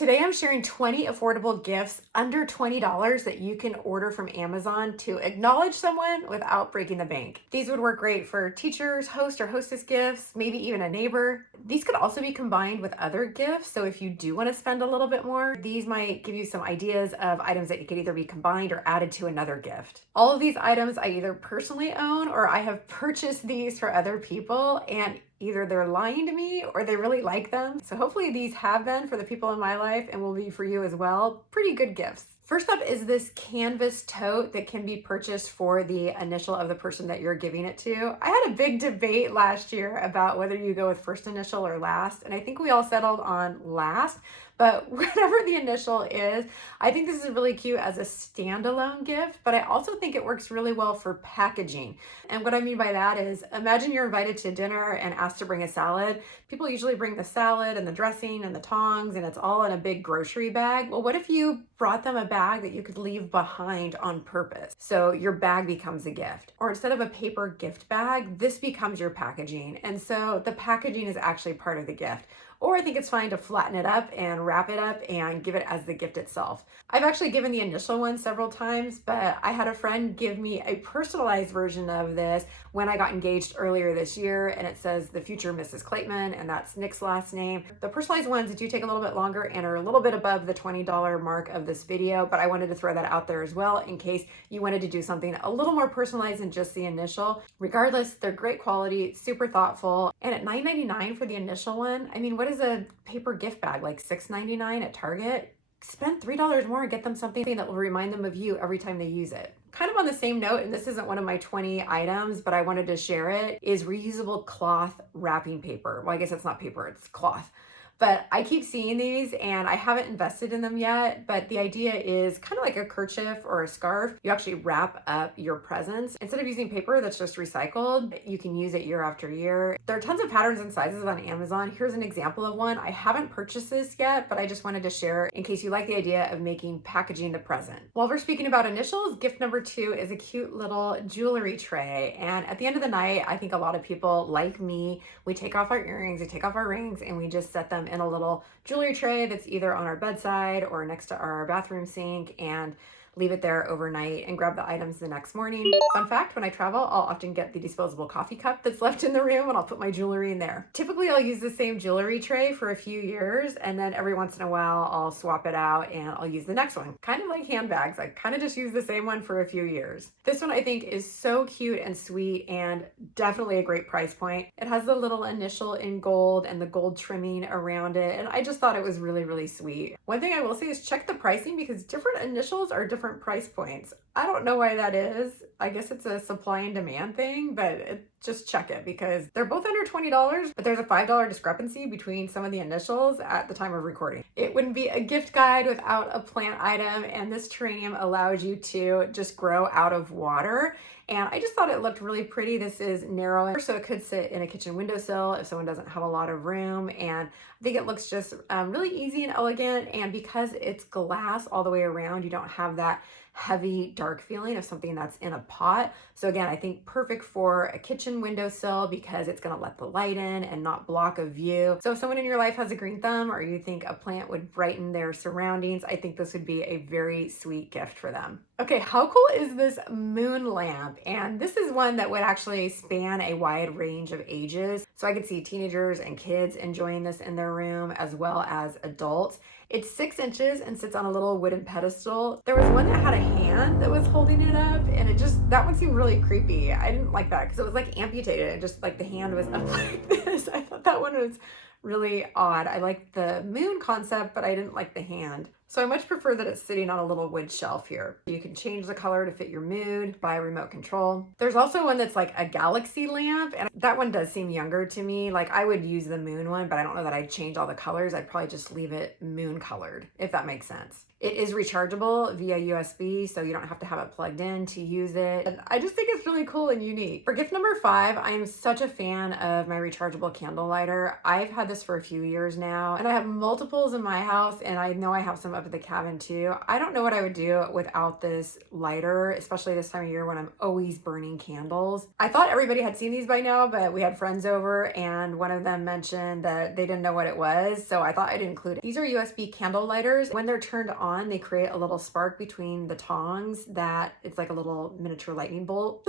Today I'm sharing 20 affordable gifts under $20 that you can order from Amazon to acknowledge someone without breaking the bank. These would work great for teachers, host or hostess gifts, maybe even a neighbor. These could also be combined with other gifts, so if you do want to spend a little bit more, these might give you some ideas of items that could either be combined or added to another gift. All of these items I either personally own or I have purchased these for other people, and either they're lying to me or they really like them. So hopefully these have been for the people in my life and will be for you as well. Pretty good gifts. First up is this canvas tote that can be purchased for the initial of the person that you're giving it to. I had a big debate last year about whether you go with first initial or last, and I think we all settled on last. But whatever the initial is, I think this is really cute as a standalone gift, but I also think it works really well for packaging. And what I mean by that is, imagine you're invited to dinner and asked to bring a salad. People usually bring the salad and the dressing and the tongs, and it's all in a big grocery bag. Well, what if you brought them a bag that you could leave behind on purpose? So your bag becomes a gift. Or instead of a paper gift bag, this becomes your packaging. And so the packaging is actually part of the gift. Or I think it's fine to flatten it up and wrap it up and give it as the gift itself. I've actually given the initial one several times, but I had a friend give me a personalized version of this when I got engaged earlier this year, and it says the future Mrs. Clayton, and that's Nick's last name. The personalized ones do take a little bit longer and are a little bit above the $20 mark of this video, but I wanted to throw that out there as well in case you wanted to do something a little more personalized than just the initial. Regardless, they're great quality, super thoughtful, and at $9.99 for the initial one, I mean, what is a paper gift bag, like $6.99 at Target? Spend $3 more and get them something that will remind them of you every time they use it. Kind of on the same note, and this isn't one of my 20 items, but I wanted to share it, is reusable cloth wrapping paper. Well, I guess it's not paper, it's cloth. But I keep seeing these and I haven't invested in them yet, but the idea is kind of like a kerchief or a scarf. You actually wrap up your presents. Instead of using paper that's just recycled, you can use it year after year. There are tons of patterns and sizes on Amazon. Here's an example of one. I haven't purchased this yet, but I just wanted to share in case you like the idea of making packaging the present. While we're speaking about initials, gift number 2 is a cute little jewelry tray. And at the end of the night, I think a lot of people like me, we take off our earrings, we take off our rings, and we just set them in a little jewelry tray that's either on our bedside or next to our bathroom sink and leave it there overnight and grab the items the next morning. Fun fact, when I travel, I'll often get the disposable coffee cup that's left in the room and I'll put my jewelry in there. Typically, I'll use the same jewelry tray for a few years, and then every once in a while, I'll swap it out and I'll use the next one. Kind of like handbags. I kind of just use the same one for a few years. This one I think is so cute and sweet and definitely a great price point. It has the little initial in gold and the gold trimming around it, and I just thought it was really, really sweet. One thing I will say is check the pricing because different initials are different price points. I don't know why that is. I guess it's a supply and demand thing, but just check it because they're both under $20, but there's a $5 discrepancy between some of the initials at the time of recording. It wouldn't be a gift guide without a plant item, and this terrarium allows you to just grow out of water. And I just thought it looked really pretty. This is narrow, so it could sit in a kitchen windowsill if someone doesn't have a lot of room. And I think it looks just really easy and elegant. And because it's glass all the way around, you don't have that heavy, dark feeling of something that's in a pot. So again, I think perfect for a kitchen windowsill because it's gonna let the light in and not block a view. So if someone in your life has a green thumb or you think a plant would brighten their surroundings, I think this would be a very sweet gift for them. Okay, how cool is this moon lamp? And this is one that would actually span a wide range of ages. So I could see teenagers and kids enjoying this in their room as well as adults. It's 6 inches and sits on a little wooden pedestal. There was one that had a hand that was holding it up, and that one seemed really creepy. I didn't like that because it was like amputated and just like the hand was up like this. I thought that one was really odd. I liked the moon concept, but I didn't like the hand. So I much prefer that it's sitting on a little wood shelf here. You can change the color to fit your mood by remote control. There's also one that's like a galaxy lamp, and that one does seem younger to me. Like I would use the moon one, but I don't know that I'd change all the colors. I'd probably just leave it moon colored, if that makes sense. It is rechargeable via USB, so you don't have to have it plugged in to use it. And I just think it's really cool and unique. For gift number 5, I am such a fan of my rechargeable candle lighter. I've had this for a few years now, and I have multiples in my house, and I know I have some up at the cabin too. I don't know what I would do without this lighter, especially this time of year when I'm always burning candles. I thought everybody had seen these by now, but we had friends over and one of them mentioned that they didn't know what it was, so I thought I'd include it. These are USB candle lighters. When they're turned on, they create a little spark between the tongs that it's like a little miniature lightning bolt.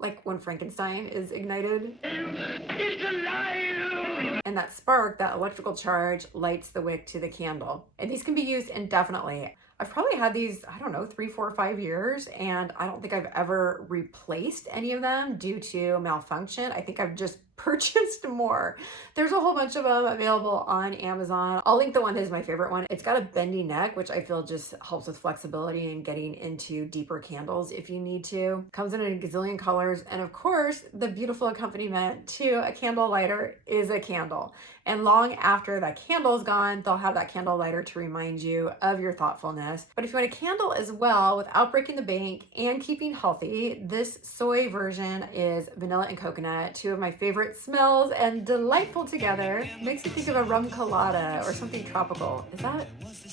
Like when Frankenstein is ignited. It's alive! And that spark, that electrical charge, lights the wick to the candle. And these can be used indefinitely. I've probably had these, I don't know, 3, 4, 5 years, and I don't think I've ever replaced any of them due to malfunction. I think I've just purchased more. There's a whole bunch of them available on Amazon. I'll link the one that is my favorite one. It's got a bendy neck, which I feel just helps with flexibility and getting into deeper candles if you need to. Comes in a gazillion colors. And of course, the beautiful accompaniment to a candle lighter is a candle. And long after that candle is gone, they'll have that candle lighter to remind you of your thoughtfulness. But if you want a candle as well, without breaking the bank and keeping healthy, this soy version is vanilla and coconut, two of my favorite smells and delightful together. Makes me think of a rum colada or something tropical. Is that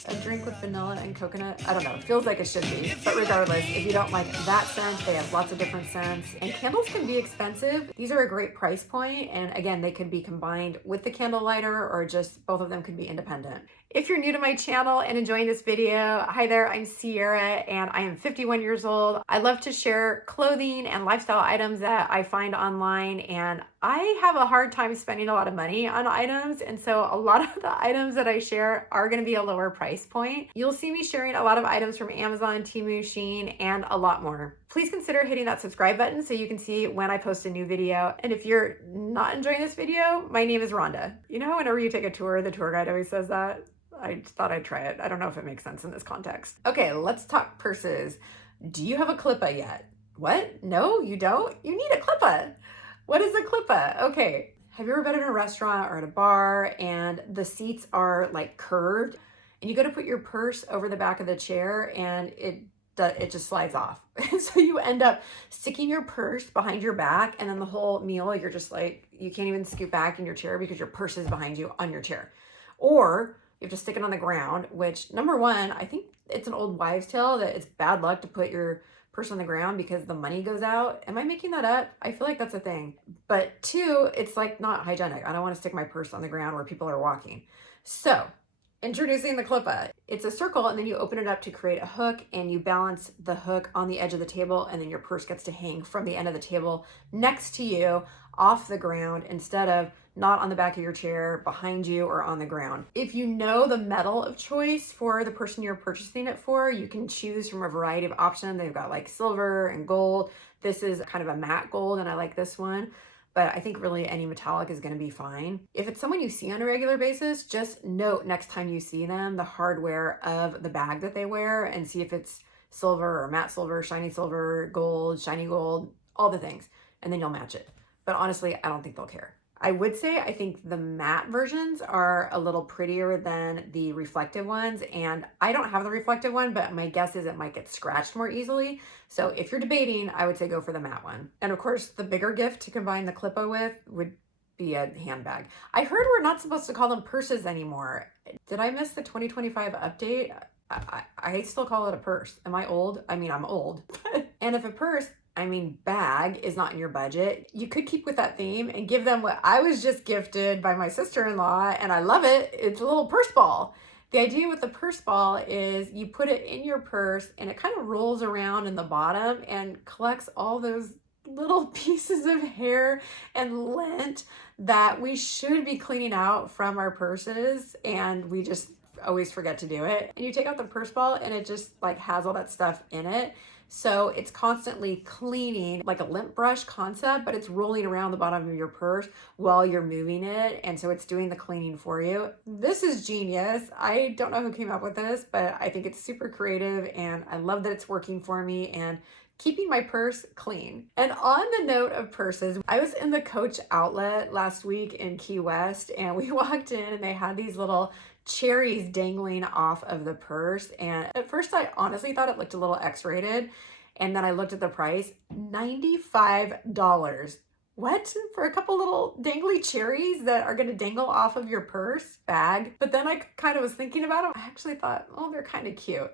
a drink with vanilla and coconut? I don't know. It feels like it should be. But regardless, if you don't like that scent, they have lots of different scents. And candles can be expensive. These are a great price point. And again, they could be combined with the candle lighter or just both of them could be independent. If you're new to my channel and enjoying this video, hi there, I'm Sierra and I am 51 years old. I love to share clothing and lifestyle items that I find online, and I have a hard time spending a lot of money on items, and so a lot of the items that I share are going to be a lower price point. You'll see me sharing a lot of items from Amazon, Temu, Shein, and a lot more. Please consider hitting that subscribe button so you can see when I post a new video. And if you're not enjoying this video, my name is Rhonda. You know how whenever you take a tour, the tour guide always says that? I thought I'd try it. I don't know if it makes sense in this context. Okay, let's talk purses. Do you have a clippa yet? What? No, you don't? You need a clippa. What is a clippa? Okay, have you ever been in a restaurant or at a bar and the seats are like curved and you go to put your purse over the back of the chair and it just slides off. So you end up sticking your purse behind your back, and then the whole meal, you're just like, you can't even scoot back in your chair because your purse is behind you on your chair. Or you have to stick it on the ground, which number one, I think it's an old wives' tale that it's bad luck to put your purse on the ground because the money goes out. Am I making that up? I feel like that's a thing. But two, it's like not hygienic. I don't want to stick my purse on the ground where people are walking. So introducing the clippa. It's a circle and then you open it up to create a hook and you balance the hook on the edge of the table, and then your purse gets to hang from the end of the table next to you off the ground instead of not on the back of your chair, behind you, or on the ground. If you know the metal of choice for the person you're purchasing it for, you can choose from a variety of options. They've got like silver and gold. This is kind of a matte gold and I like this one. But I think really any metallic is going to be fine. If it's someone you see on a regular basis, just note next time you see them the hardware of the bag that they wear and see if it's silver or matte silver, shiny silver, gold, shiny gold, all the things, and then you'll match it. But honestly, I don't think they'll care. I would say I think the matte versions are a little prettier than the reflective ones, and I don't have the reflective one, but my guess is it might get scratched more easily. So if you're debating, I would say go for the matte one. And of course, the bigger gift to combine the clippa with would be a handbag. I heard we're not supposed to call them purses anymore. Did I miss the 2025 update? I still call it a purse. Am I old? I mean, I'm old. And if a purse, I mean, bag is not in your budget, you could keep with that theme and give them what I was just gifted by my sister-in-law, and I love it. It's a little purse ball. The idea with the purse ball is you put it in your purse and it kind of rolls around in the bottom and collects all those little pieces of hair and lint that we should be cleaning out from our purses, and we just always forget to do it. And you take out the purse ball and it just like has all that stuff in it. So it's constantly cleaning, like a lint brush concept, but it's rolling around the bottom of your purse while you're moving it. And so it's doing the cleaning for you. This is genius. I don't know who came up with this, but I think it's super creative and I love that it's working for me and keeping my purse clean. And on the note of purses, I was in the Coach outlet last week in Key West, and we walked in and they had these little cherries dangling off of the purse. And at first I honestly thought it looked a little X-rated. And then I looked at the price, $95 What? For a couple little dangly cherries that are gonna dangle off of your purse bag? But then I kind of was thinking about them. I actually thought, oh, they're kind of cute.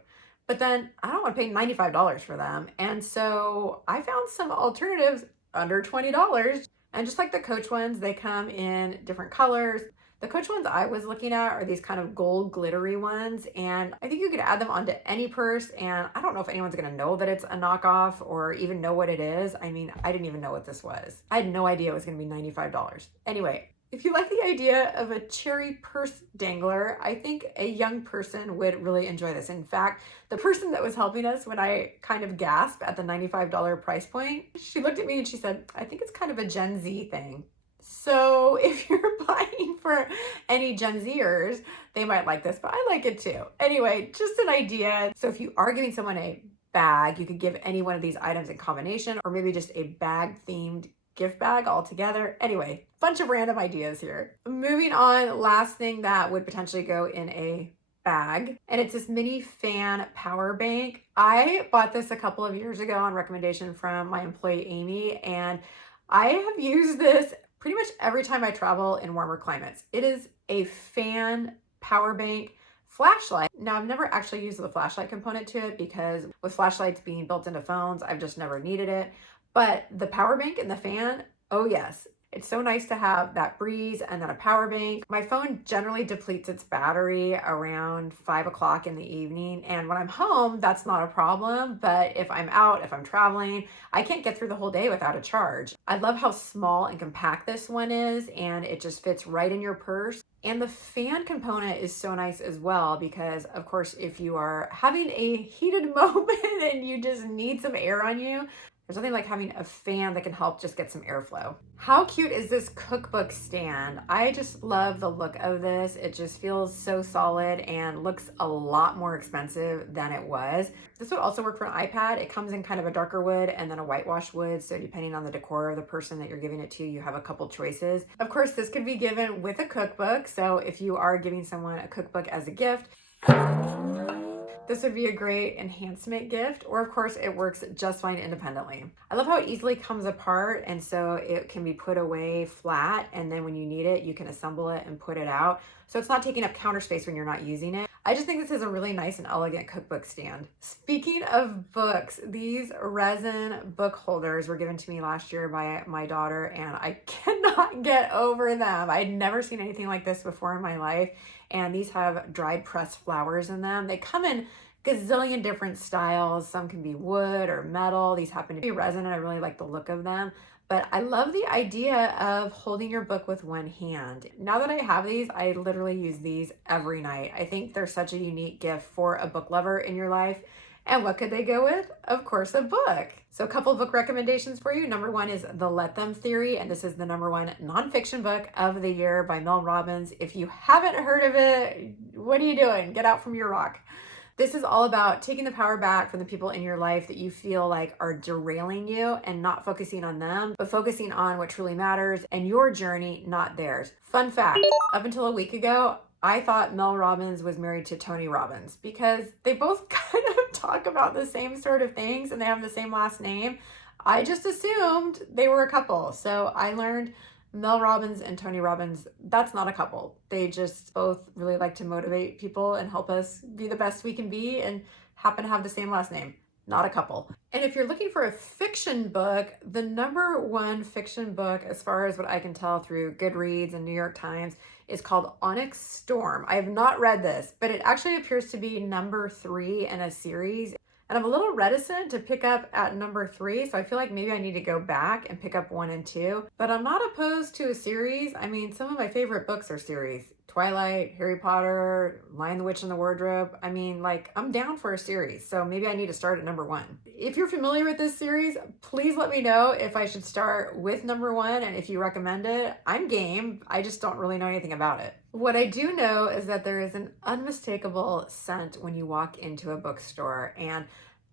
But then I don't want to pay $95 for them. And so I found some alternatives under $20. And just like the Coach ones, they come in different colors. The Coach ones I was looking at are these kind of gold glittery ones, and I think you could add them onto any purse, and I don't know if anyone's gonna know that it's a knockoff or even know what it is. I mean, I didn't even know what this was. I had no idea it was gonna be $95. Anyway, if you like the idea of a cherry purse dangler, I think a young person would really enjoy this. In fact, the person that was helping us when I kind of gasped at the $95 price point, she looked at me and she said, I think it's kind of a Gen Z thing. So if you're buying for any Gen Zers, they might like this, but I like it too. Anyway, just an idea. So if you are giving someone a bag, you could give any one of these items in combination, or maybe just a bag themed gift bag all together. Anyway, bunch of random ideas here. Moving on, last thing that would potentially go in a bag, and it's this mini fan power bank. I bought this a couple of years ago on recommendation from my employee Amy, and I have used this pretty much every time I travel in warmer climates. It is a fan power bank flashlight. Now, I've never actually used the flashlight component to it because with flashlights being built into phones, I've just never needed it. But the power bank and the fan, oh yes. It's so nice to have that breeze and then a power bank. My phone generally depletes its battery around 5 o'clock in the evening. And when I'm home, that's not a problem. But if I'm out, if I'm traveling, I can't get through the whole day without a charge. I love how small and compact this one is, and it just fits right in your purse. And the fan component is so nice as well because, of course, if you are having a heated moment and you just need some air on you, there's nothing like having a fan that can help just get some airflow. How cute is this cookbook stand? I just love the look of this. It just feels so solid and looks a lot more expensive than it was. This would also work for an iPad. It comes in kind of a darker wood and then a whitewash wood. So depending on the decor of the person that you're giving it to, you have a couple choices. Of course, this could be given with a cookbook. So if you are giving someone a cookbook as a gift, this would be a great enhancement gift, or of course it works just fine independently. I love how it easily comes apart, and so it can be put away flat, and then when you need it, you can assemble it and put it out. So it's not taking up counter space when you're not using it. I just think this is a really nice and elegant cookbook stand. Speaking of books, these resin book holders were given to me last year by my daughter, and I cannot get over them. I'd never seen anything like this before in my life. And these have dried pressed flowers in them. They come in gazillion different styles. Some can be wood or metal. These happen to be resin, and I really like the look of them. But I love the idea of holding your book with one hand. Now that I have these, I literally use these every night. I think they're such a unique gift for a book lover in your life. And what could they go with? Of course, a book. So a couple book recommendations for you. Number one is The Let Them Theory, and this is the #1 nonfiction book of the year by Mel Robbins. If you haven't heard of it, what are you doing? Get out from your rock. This is all about taking the power back from the people in your life that you feel like are derailing you and not focusing on them, but focusing on what truly matters and your journey, not theirs. Fun fact, up until a week ago, I thought Mel Robbins was married to Tony Robbins because they both kind of talk about the same sort of things and they have the same last name. I just assumed they were a couple. So I learned Mel Robbins and Tony Robbins, that's not a couple. They just both really like to motivate people and help us be the best we can be and happen to have the same last name. Not a couple. And if you're looking for a fiction book, the #1 fiction book, as far as what I can tell through Goodreads and New York Times, is called Onyx Storm. I have not read this, but it actually appears to be #3 in a series. And I'm a little reticent to pick up at #3, so I feel like maybe I need to go back and pick up 1 and 2. But I'm not opposed to a series. I mean, some of my favorite books are series. Twilight, Harry Potter, Lion the Witch and the Wardrobe. I mean, like, I'm down for a series, so maybe I need to start at #1. If you're familiar with this series, please let me know if I should start with #1, and if you recommend it, I'm game. I just don't really know anything about it. What I do know is that there is an unmistakable scent when you walk into a bookstore, and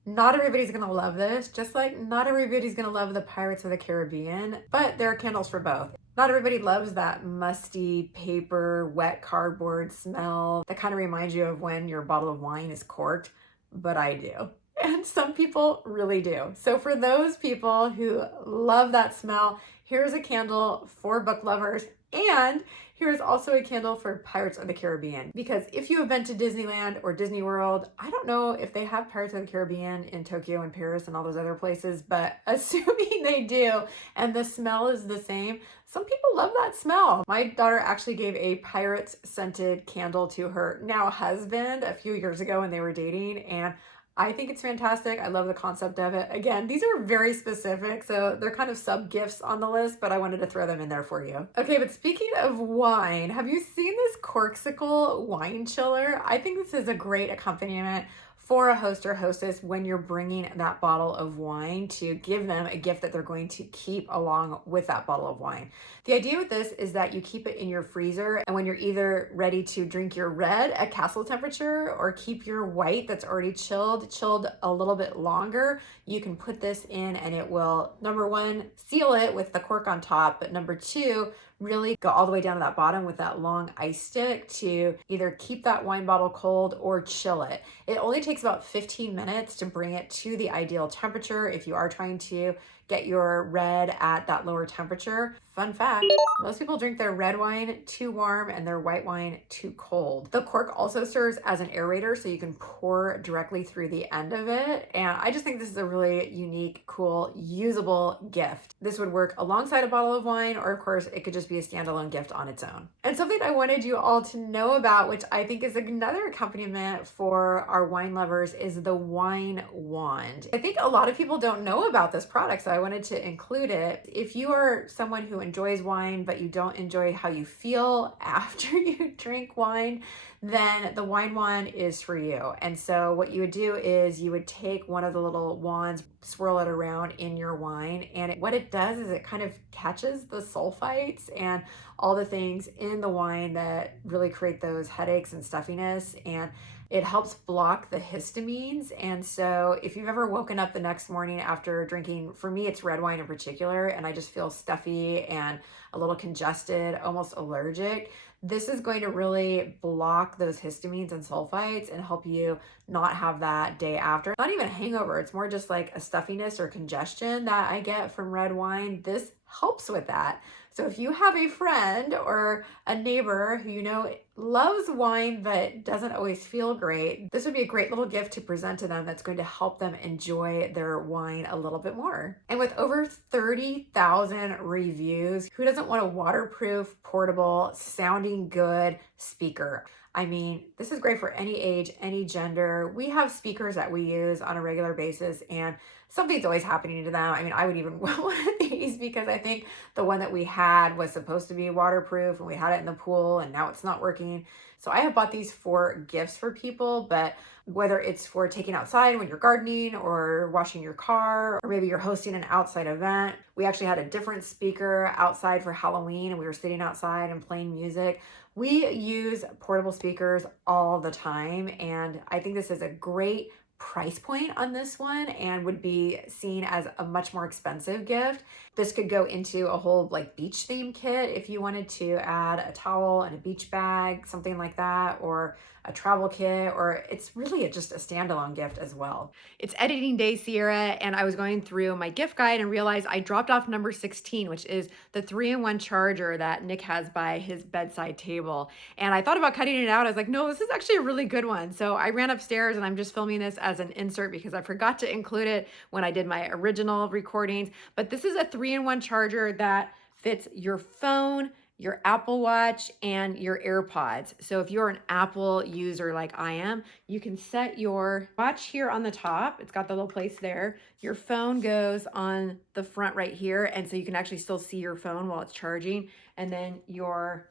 not everybody's gonna love this, just like not everybody's gonna love the Pirates of the Caribbean, but there are candles for both. Not everybody loves that musty paper, wet cardboard smell that kind of reminds you of when your bottle of wine is corked, but I do. and some people really do. So for those people who love that smell, here's a candle for book lovers, and here's also a candle for Pirates of the Caribbean. Because if you have been to Disneyland or Disney World, I don't know if they have Pirates of the Caribbean in Tokyo and Paris and all those other places, but assuming they do and the smell is the same, some people love that smell. My daughter actually gave a Pirates scented candle to her now husband a few years ago when they were dating, and I think it's fantastic. I love the concept of it. Again, these are very specific, so they're kind of sub gifts on the list, but I wanted to throw them in there for you. Okay, but speaking of wine, have you seen this Corksicle wine chiller? I think this is a great accompaniment for a host or hostess when you're bringing that bottle of wine to give them a gift that they're going to keep along with that bottle of wine. The idea with this is that you keep it in your freezer, and when you're either ready to drink your red at castle temperature or keep your white that's already chilled a little bit longer, you can put this in and it will, number one, seal it with the cork on top, but number two, really go all the way down to that bottom with that long ice stick to either keep that wine bottle cold or chill it. It only takes about 15 minutes to bring it to the ideal temperature if you are trying to get your red at that lower temperature. Fun fact, most people drink their red wine too warm and their white wine too cold. The cork also serves as an aerator, so you can pour directly through the end of it. And I just think this is a really unique, cool, usable gift. This would work alongside a bottle of wine, or of course, it could just be a standalone gift on its own. And something I wanted you all to know about, which I think is another accompaniment for our wine lovers, is the wine wand. I think a lot of people don't know about this product, so I wanted to include it. If you are someone who enjoys wine, but you don't enjoy how you feel after you drink wine, then the wine wand is for you. And so what you would do is you would take one of the little wands, swirl it around in your wine, and what it does is it kind of catches the sulfites and all the things in the wine that really create those headaches and stuffiness, and it helps block the histamines. And so if you've ever woken up the next morning after drinking, for me, it's red wine in particular, and I just feel stuffy and a little congested, almost allergic, this is going to really block those histamines and sulfites and help you not have that day after. Not even a hangover, it's more just like a stuffiness or congestion that I get from red wine. This helps with that. So if you have a friend or a neighbor who you know loves wine but doesn't always feel great, this would be a great little gift to present to them that's going to help them enjoy their wine a little bit more. And with over 30,000 reviews, who doesn't want a waterproof, portable, sounding good speaker? I mean, this is great for any age, any gender. We have speakers that we use on a regular basis, and something's always happening to them. I mean, I would even want one of these because I think the one that we had was supposed to be waterproof and we had it in the pool and now it's not working. So I have bought these for gifts for people, but whether it's for taking outside when you're gardening or washing your car, or maybe you're hosting an outside event. We actually had a different speaker outside for Halloween and we were sitting outside and playing music. We use portable speakers all the time, and I think this is a great price point on this one and would be seen as a much more expensive gift. This could go into a whole like beach theme kit if you wanted to add a towel and a beach bag, something like that, or a travel kit, or it's really just a standalone gift as well. It's editing day, Sierra, and I was going through my gift guide and realized I dropped off number 16, which is the 3-in-1 charger that Nick has by his bedside table. And I thought about cutting it out. I was like, no, this is actually a really good one. So I ran upstairs and I'm just filming this as an insert because I forgot to include it when I did my original recordings. But this is a 3-in-1 charger that fits your phone, your Apple Watch, and your AirPods. So if you're an Apple user like I am, you can set your watch here on the top. It's got the little place there. Your phone goes on the front right here, and so you can actually still see your phone while it's charging. And then your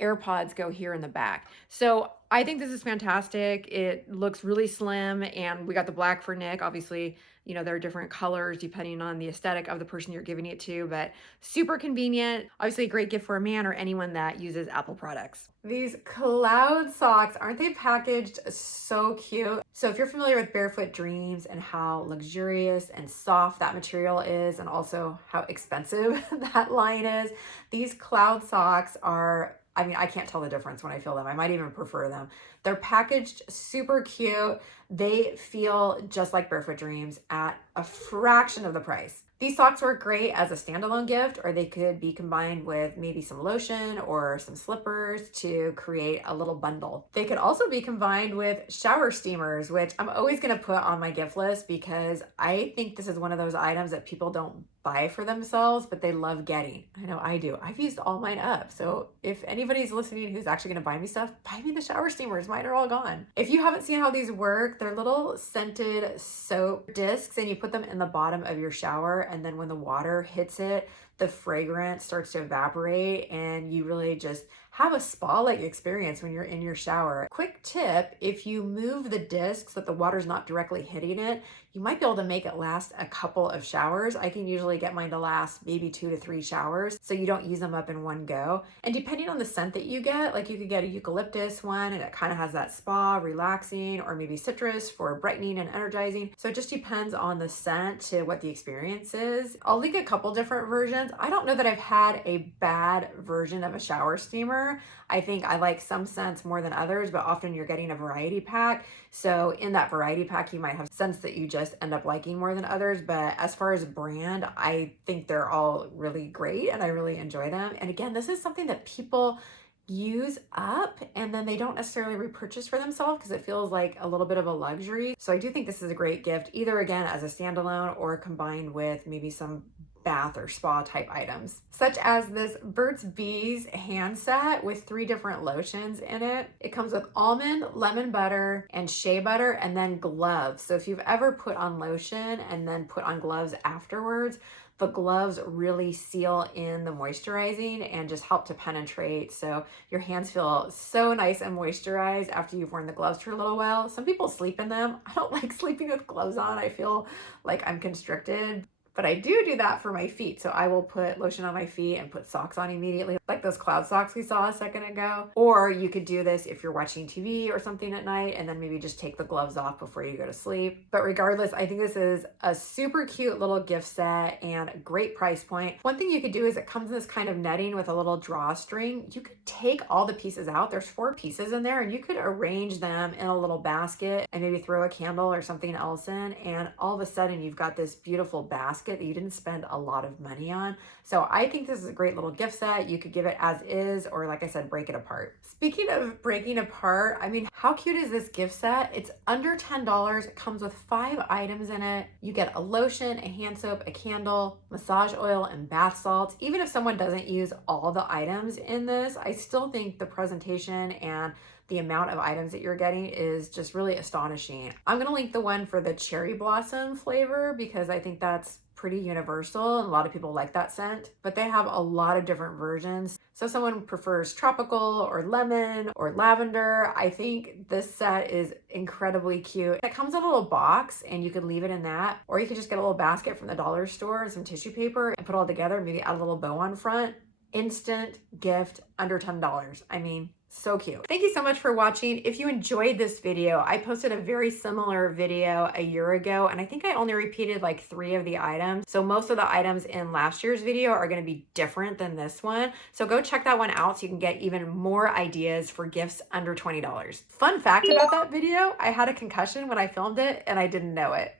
AirPods go here in the back. So I think this is fantastic. It looks really slim, and we got the black for Nick. Obviously, you know, there are different colors depending on the aesthetic of the person you're giving it to, but super convenient. Obviously a great gift for a man or anyone that uses Apple products. These cloud socks, aren't they packaged so cute? So if you're familiar with Barefoot Dreams and how luxurious and soft that material is, and also how expensive that line is, these cloud socks are I mean, I can't tell the difference when I feel them. I might even prefer them. They're packaged super cute. They feel just like Barefoot Dreams at a fraction of the price. These socks work great as a standalone gift, or they could be combined with maybe some lotion or some slippers to create a little bundle. They could also be combined with shower steamers, which I'm always going to put on my gift list because I think this is one of those items that people don't buy for themselves, but they love getting. I know I do. I've used all mine up. So if anybody's listening who's actually going to buy me stuff, buy me the shower steamers. Mine are all gone. If you haven't seen how these work, they're little scented soap discs and you put them in the bottom of your shower. And then when the water hits it, the fragrance starts to evaporate and you really just have a spa-like experience when you're in your shower. Quick tip, if you move the disc so that the water's not directly hitting it, you might be able to make it last a couple of showers. I can usually get mine to last maybe 2 to 3 showers, so you don't use them up in one go. And depending on the scent that you get, like you could get a eucalyptus one and it kind of has that spa, relaxing, or maybe citrus for brightening and energizing. So it just depends on the scent to what the experience is. I'll link a couple different versions. I don't know that I've had a bad version of a shower steamer. I think I like some scents more than others, but often you're getting a variety pack. So in that variety pack, you might have scents that you just end up liking more than others. But as far as brand, I think they're all really great and I really enjoy them. And again, this is something that people use up and then they don't necessarily repurchase for themselves because it feels like a little bit of a luxury. So I do think this is a great gift, either again as a standalone or combined with maybe some bath or spa type items, such as this Burt's Bees hand set with 3 different lotions in it. It comes with almond, lemon butter, and shea butter, and then gloves. So if you've ever put on lotion and then put on gloves afterwards, the gloves really seal in the moisturizing and just help to penetrate. So your hands feel so nice and moisturized after you've worn the gloves for a little while. Some people sleep in them. I don't like sleeping with gloves on. I feel like I'm constricted. But I do that for my feet. So I will put lotion on my feet and put socks on immediately, like those cloud socks we saw a second ago. Or you could do this if you're watching TV or something at night and then maybe just take the gloves off before you go to sleep. But regardless, I think this is a super cute little gift set and a great price point. One thing you could do is it comes in this kind of netting with a little drawstring. You could take all the pieces out. There's 4 pieces in there and you could arrange them in a little basket and maybe throw a candle or something else in. And all of a sudden you've got this beautiful basket that you didn't spend a lot of money on. So I think this is a great little gift set. You could give it as is, or like I said, break it apart. Speaking of breaking apart, I mean, how cute is this gift set? It's under $10. It comes with 5 items in it. You get a lotion, a hand soap, a candle, massage oil, and bath salts. Even if someone doesn't use all the items in this, I still think the presentation and the amount of items that you're getting is just really astonishing. I'm gonna link the one for the cherry blossom flavor because I think that's pretty universal and a lot of people like that scent, but they have a lot of different versions. So if someone prefers tropical or lemon or lavender, I think this set is incredibly cute. It comes in a little box and you could leave it in that, or you could just get a little basket from the dollar store and some tissue paper and put it all together, maybe add a little bow on front. Instant gift under $10. I mean, so cute. Thank you so much for watching. If you enjoyed this video, I posted a very similar video a year ago, and I think I only repeated like 3 of the items. So most of the items in last year's video are going to be different than this one. So go check that one out so you can get even more ideas for gifts under $20. Fun fact about that video, I had a concussion when I filmed it and I didn't know it.